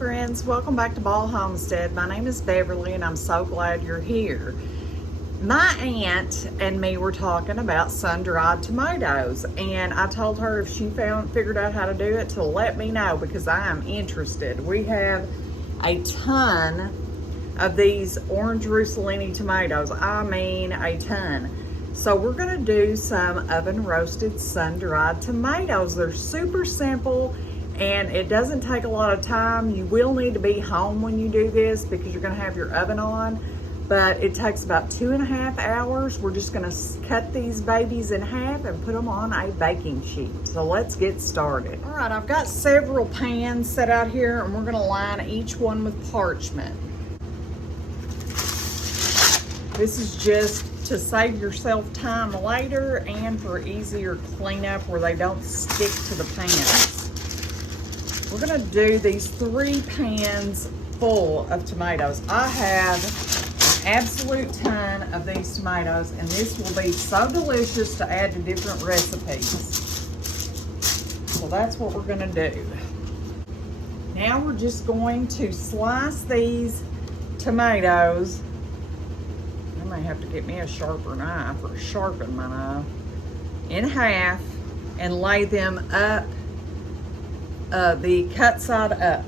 friends, welcome back to Ball Homestead. My name is Beverly and I'm so glad you're here. My aunt and me were talking about sun-dried tomatoes, and I told her if she figured out how to do it to let me know because I am interested. We have a ton of these orange Rossellini tomatoes. I mean a ton. So we're gonna do some oven roasted sun-dried tomatoes. They're super simple and it doesn't take a lot of time. You will need to be home when you do this because you're gonna have your oven on, but it takes about 2.5 hours. We're just gonna cut these babies in half and put them on a baking sheet. So let's get started. All right, I've got several pans set out here and we're gonna line each one with parchment. This is just to save yourself time later and for easier cleanup where they don't stick to the pans. We're gonna do these 3 pans full of tomatoes. I have an absolute ton of these tomatoes and this will be so delicious to add to different recipes. So that's what we're gonna do. Now we're just going to slice these tomatoes. I may have to get me a sharper knife or sharpen my knife in half and lay them up, the cut side up.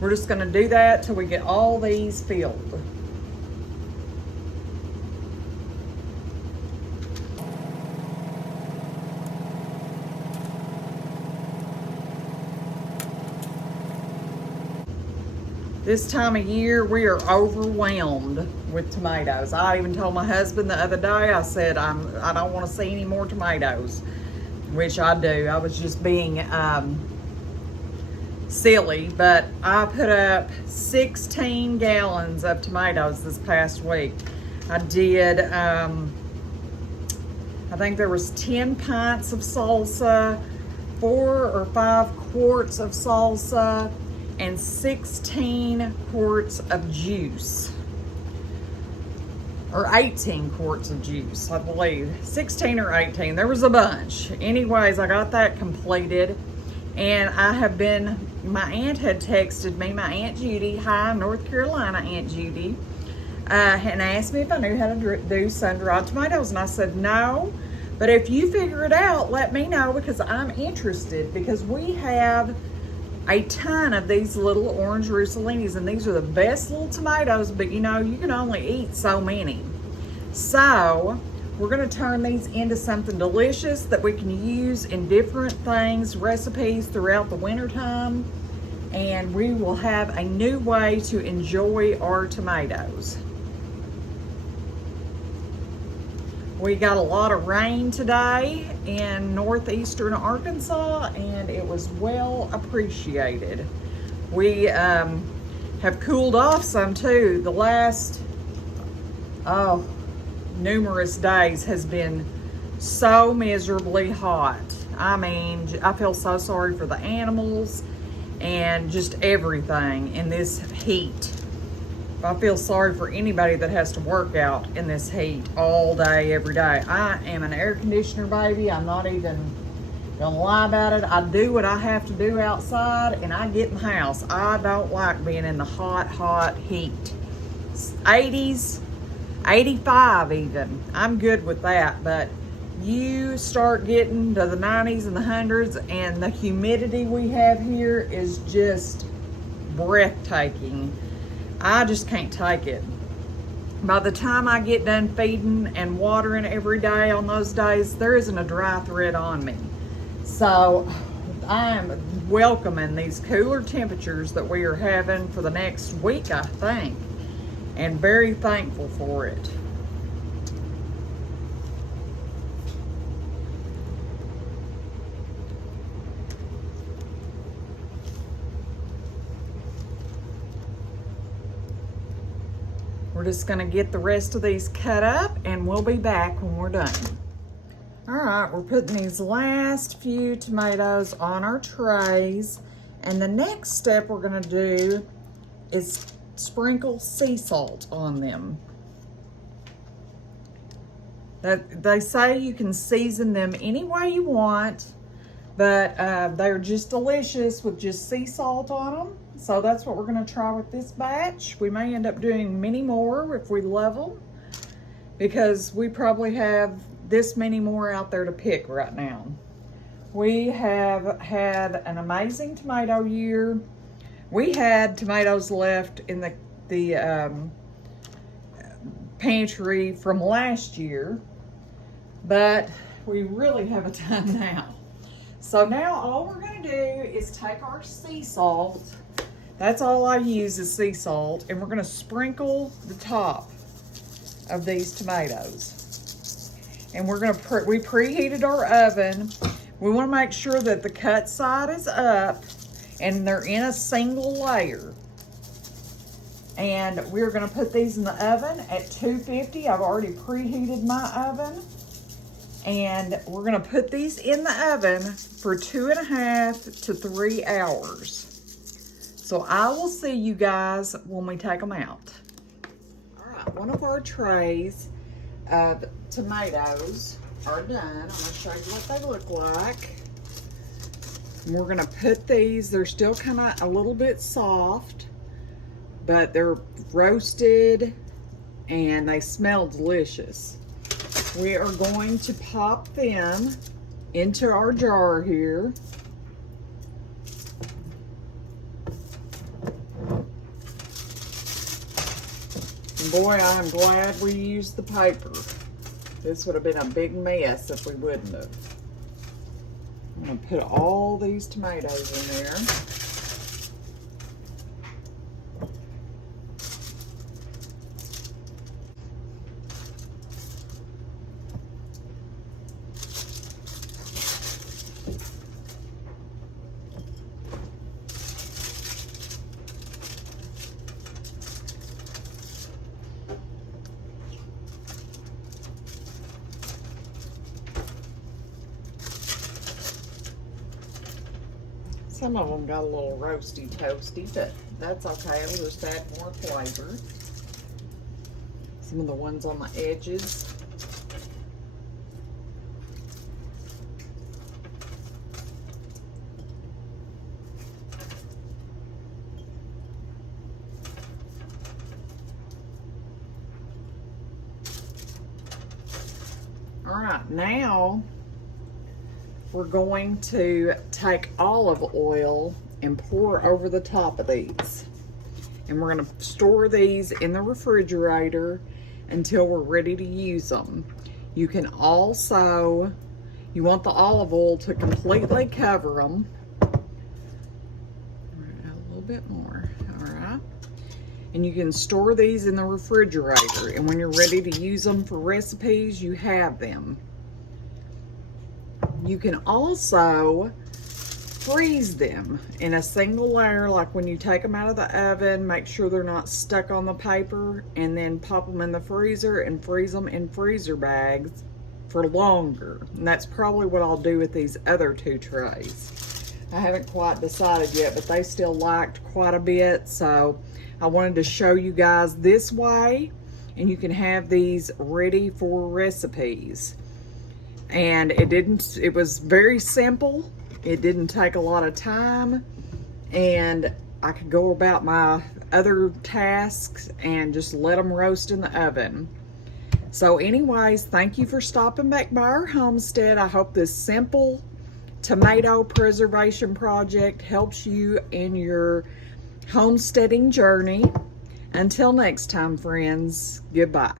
We're just gonna do that till we get all these filled. This time of year, we are overwhelmed with tomatoes. I even told my husband the other day, I said, I don't want to see any more tomatoes, which I do. I was just being silly, but I put up 16 gallons of tomatoes this past week. I did, I think there was 10 pints of salsa, 4 or 5 quarts of salsa, and 16 quarts of juice, or 18 quarts of juice, I believe. 16 or 18, there was a bunch. Anyways, I got that completed, and I have been, my aunt had texted me, my Aunt Judy, hi, North Carolina Aunt Judy, and asked me if I knew how to do sun-dried tomatoes, and I said no, but if you figure it out, let me know because I'm interested, because we have a ton of these little orange Rossellinis, and these are the best little tomatoes, but you know, you can only eat so many. So we're gonna turn these into something delicious that we can use in different things, recipes throughout the winter time, and we will have a new way to enjoy our tomatoes. We got a lot of rain today in northeastern Arkansas and it was well appreciated. We have cooled off some too. The last numerous days has been so miserably hot. I mean, I feel so sorry for the animals and just everything in this heat. I feel sorry for anybody that has to work out in this heat all day, every day. I am an air conditioner baby. I'm not even gonna lie about it. I do what I have to do outside and I get in the house. I don't like being in the hot, hot heat. 80s, 85 even. I'm good with that, but you start getting to the 90s and the 100s and the humidity we have here is just breathtaking. I just can't take it. By the time I get done feeding and watering every day on those days, there isn't a dry thread on me. So I'm welcoming these cooler temperatures that we are having for the next week, I think, and very thankful for it. We're just gonna get the rest of these cut up and we'll be back when we're done. All right, we're putting these last few tomatoes on our trays. And the next step we're gonna do is sprinkle sea salt on them. They say you can season them any way you want, But they're just delicious with just sea salt on them. So that's what we're gonna try with this batch. We may end up doing many more if we love them, because we probably have this many more out there to pick right now. We have had an amazing tomato year. We had tomatoes left in the pantry from last year, but we really have a ton now. So now all we're gonna do is take our sea salt. That's all I use is sea salt, and we're gonna sprinkle the top of these tomatoes. And we're gonna, we preheated our oven. We wanna make sure that the cut side is up and they're in a single layer. And we're gonna put these in the oven at 250. I've already preheated my oven. And we're gonna put these in the oven for 2.5 to 3 hours. So I will see you guys when we take them out. All right, one of our trays of tomatoes are done. I'm gonna show you what they look like. And we're gonna put these, they're still kind of a little bit soft, but they're roasted and they smell delicious. We are going to pop them into our jar here. And boy, I'm glad we used the paper. This would have been a big mess if we wouldn't have. I'm going to put all these tomatoes in there. Some of them got a little roasty toasty, but that's okay. It'll just add more flavor. Some of the ones on the edges. All right, now we're going to take olive oil and pour over the top of these. And we're gonna store these in the refrigerator until we're ready to use them. You can also, you want the olive oil to completely cover them. A little bit more, all right. And you can store these in the refrigerator, and when you're ready to use them for recipes, you have them. You can also freeze them in a single layer, like when you take them out of the oven, make sure they're not stuck on the paper, and then pop them in the freezer and freeze them in freezer bags for longer. And that's probably what I'll do with these other 2 trays. I haven't quite decided yet, but they still liked quite a bit, so I wanted to show you guys this way, and you can have these ready for recipes. And it was very simple. It didn't take a lot of time, and I could go about my other tasks and just let them roast in the oven. So anyways, thank you for stopping back by our homestead. I hope this simple tomato preservation project helps you in your homesteading journey. Until next time, friends, goodbye.